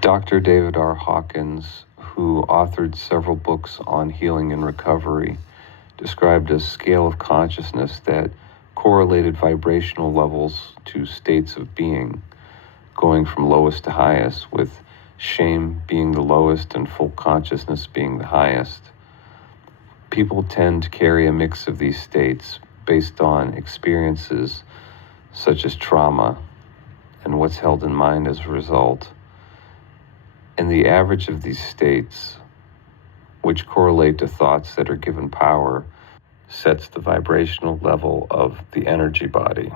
Dr. David R. Hawkins, who authored several books on healing and recovery, described a scale of consciousness that correlated vibrational levels to states of being, going from lowest to highest, with shame being the lowest and full consciousness being the highest. People tend to carry a mix of these states based on experiences such as trauma and what's held in mind as a result. And the average of these states, which correlate to thoughts that are given power, sets the vibrational level of the energy body.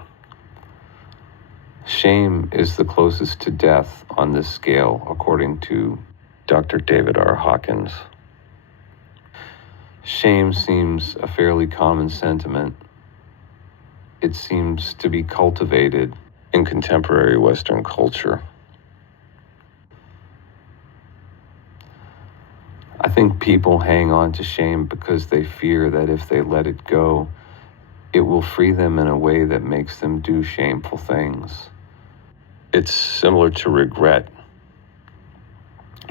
Shame is the closest to death on this scale, according to Dr. David R. Hawkins. Shame seems a fairly common sentiment. It seems to be cultivated in contemporary Western culture. I think people hang on to shame because they fear that if they let it go, it will free them in a way that makes them do shameful things. It's similar to regret.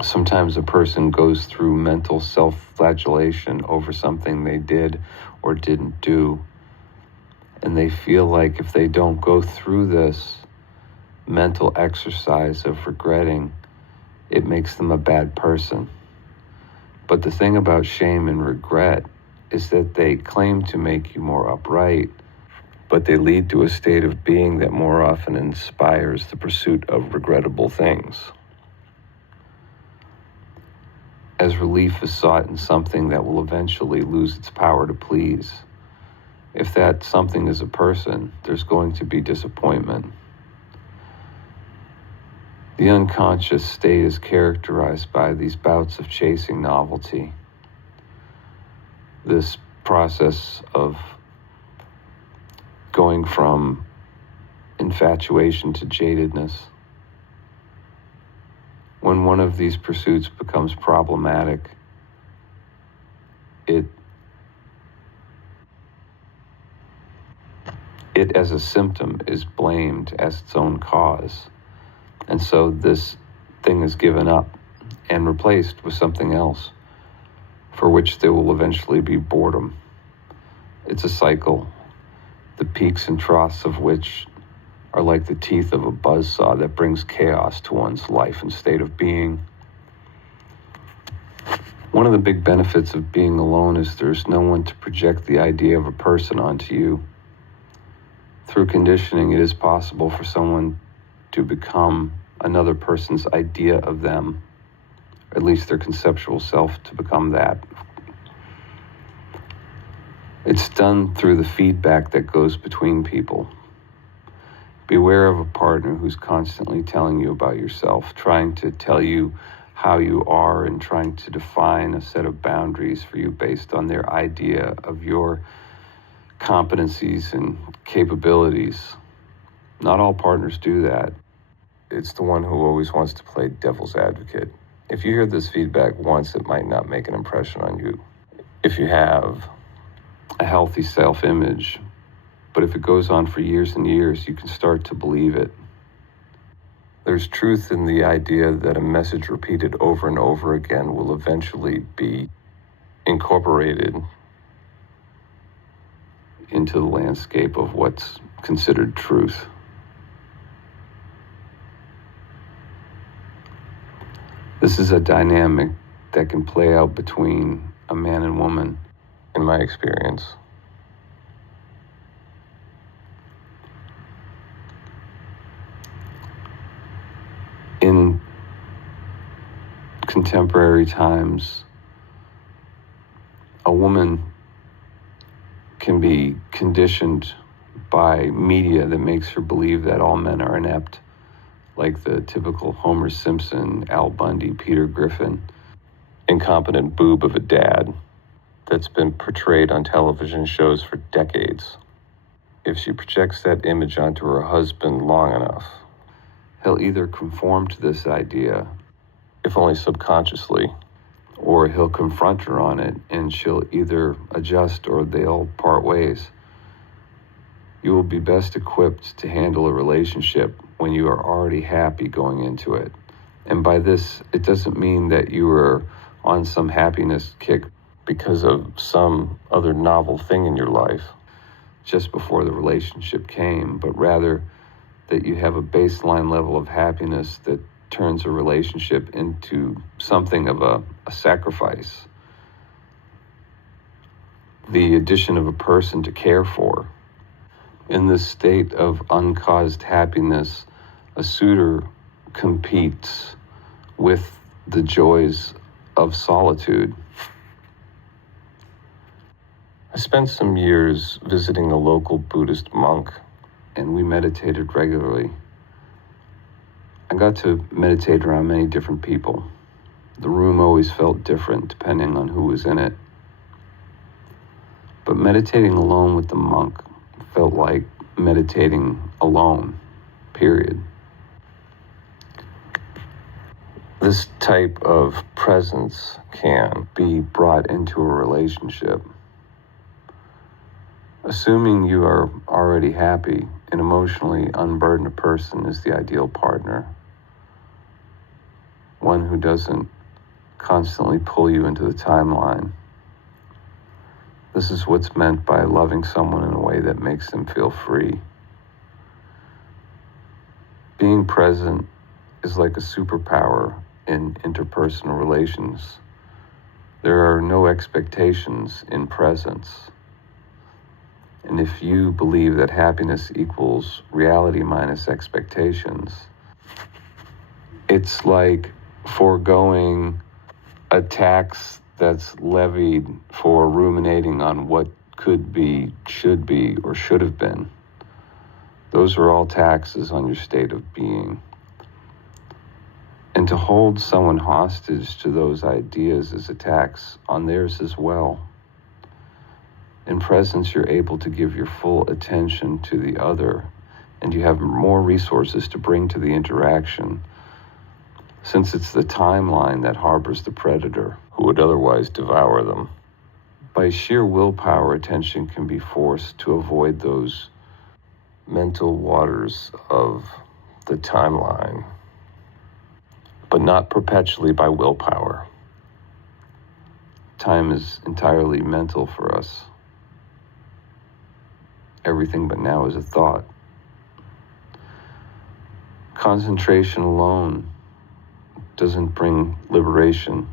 Sometimes a person goes through mental self-flagellation over something they did or didn't do, and they feel like if they don't go through this mental exercise of regretting, it makes them a bad person. But the thing about shame and regret is that they claim to make you more upright, but they lead to a state of being that more often inspires the pursuit of regrettable things. As relief is sought in something that will eventually lose its power to please, if that something is a person, there's going to be disappointment. The unconscious state is characterized by these bouts of chasing novelty. This process of going from infatuation to jadedness. When one of these pursuits becomes problematic, it as a symptom is blamed as its own cause. And so this thing is given up and replaced with something else, for which there will eventually be boredom. It's a cycle, the peaks and troughs of which are like the teeth of a buzzsaw that brings chaos to one's life and state of being. One of the big benefits of being alone is there's no one to project the idea of a person onto you. Through conditioning, it is possible for someone to become another person's idea of them, or at least their conceptual self to become that. It's done through the feedback that goes between people. Beware of a partner who's constantly telling you about yourself, trying to tell you how you are and trying to define a set of boundaries for you based on their idea of your competencies and capabilities. Not all partners do that. It's the one who always wants to play devil's advocate. If you hear this feedback once, it might not make an impression on you. If you have a healthy self-image, but if it goes on for years and years, you can start to believe it. There's truth in the idea that a message repeated over and over again will eventually be incorporated into the landscape of what's considered truth. This is a dynamic that can play out between a man and woman, in my experience. In contemporary times, a woman can be conditioned by media that makes her believe that all men are inept, like the typical Homer Simpson, Al Bundy, Peter Griffin, incompetent boob of a dad that's been portrayed on television shows for decades. If she projects that image onto her husband long enough, he'll either conform to this idea, if only subconsciously, or he'll confront her on it and she'll either adjust or they'll part ways. You will be best equipped to handle a relationship when you are already happy going into it, And by this, it doesn't mean that you were on some happiness kick because of some other novel thing in your life just before the relationship came, but rather that you have a baseline level of happiness that turns a relationship into something of a sacrifice. The addition of a person to care for. In this state of uncaused happiness, a suitor competes with the joys of solitude. I spent some years visiting a local Buddhist monk, and we meditated regularly. I got to meditate around many different people. The room always felt different depending on who was in it. But meditating alone with the monk felt like meditating alone, period. This type of presence can be brought into a relationship. Assuming you are already happy, an emotionally unburdened person is the ideal partner. One who doesn't constantly pull you into the timeline. This is what's meant by loving someone in a way that makes them feel free. Being present is like a superpower in interpersonal relations. There are no expectations in presence. And if you believe that happiness equals reality minus expectations, it's like foregoing a tax that's levied for ruminating on what could be, should be, or should have been. Those are all taxes on your state of being. And to hold someone hostage to those ideas is a tax on theirs as well. In presence, you're able to give your full attention to the other, and you have more resources to bring to the interaction, since it's the timeline that harbors the predator who would otherwise devour them. By sheer willpower, attention can be forced to avoid those mental waters of the timeline, but not perpetually by willpower. Time is entirely mental for us. Everything but now is a thought. Concentration alone doesn't bring liberation,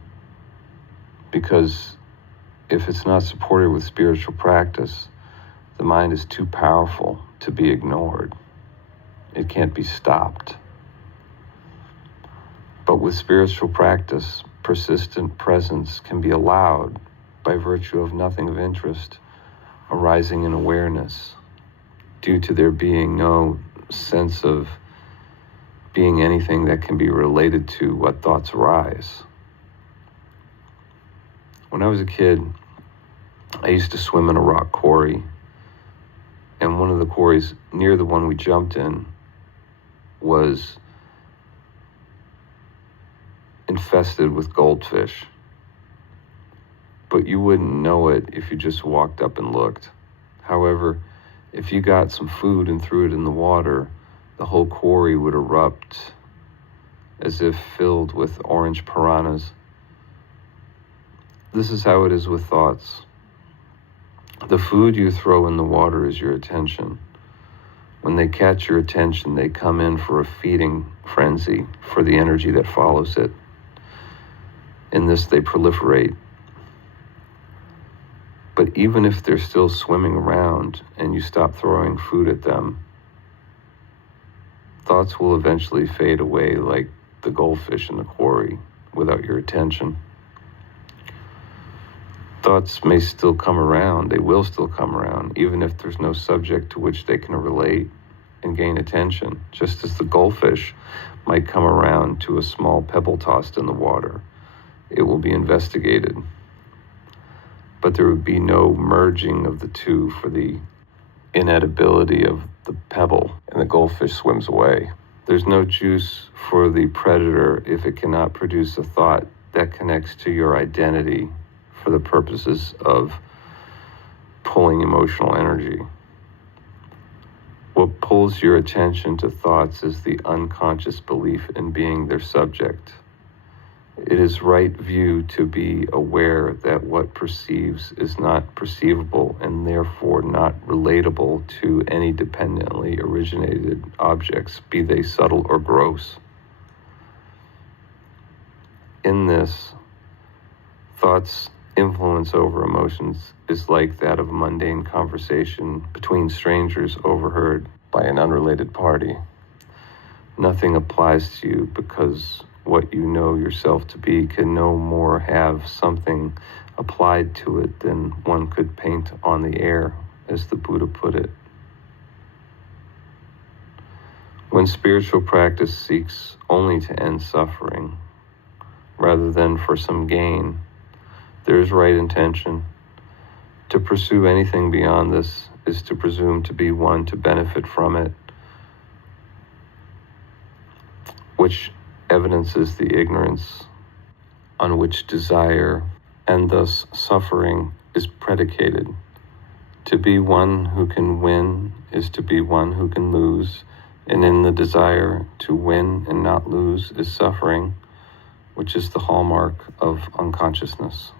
because if it's not supported with spiritual practice, the mind is too powerful to be ignored. It can't be stopped. But with spiritual practice, persistent presence can be allowed by virtue of nothing of interest arising in awareness, due to there being no sense of being anything that can be related to what thoughts arise. When I was a kid, I used to swim in a rock quarry, and one of the quarries near the one we jumped in was infested with goldfish. But you wouldn't know it if you just walked up and looked. However, if you got some food and threw it in the water, the whole quarry would erupt as if filled with orange piranhas. This is how it is with thoughts. The food you throw in the water is your attention. When they catch your attention, they come in for a feeding frenzy for the energy that follows it. In this, they proliferate. But even if they're still swimming around and you stop throwing food at them, thoughts will eventually fade away like the goldfish in the quarry without your attention. Thoughts may still come around, they will still come around, even if there's no subject to which they can relate and gain attention, just as the goldfish might come around to a small pebble tossed in the water. It will be investigated. But there would be no merging of the two for the inedibility of the pebble, and the goldfish swims away. There's no juice for the predator if it cannot produce a thought that connects to your identity for the purposes of pulling emotional energy. What pulls your attention to thoughts is the unconscious belief in being their subject. It is right view to be aware that what perceives is not perceivable and therefore not relatable to any dependently originated objects, be they subtle or gross. In this, thoughts' influence over emotions is like that of a mundane conversation between strangers overheard by an unrelated party. Nothing applies to you because what you know yourself to be can no more have something applied to it than one could paint on the air, as the Buddha put it. When spiritual practice seeks only to end suffering, rather than for some gain, there is right intention. To pursue anything beyond this is to presume to be one to benefit from it, which evidences the ignorance on which desire and thus suffering is predicated. To be one who can win is to be one who can lose, and in the desire to win and not lose is suffering, which is the hallmark of unconsciousness.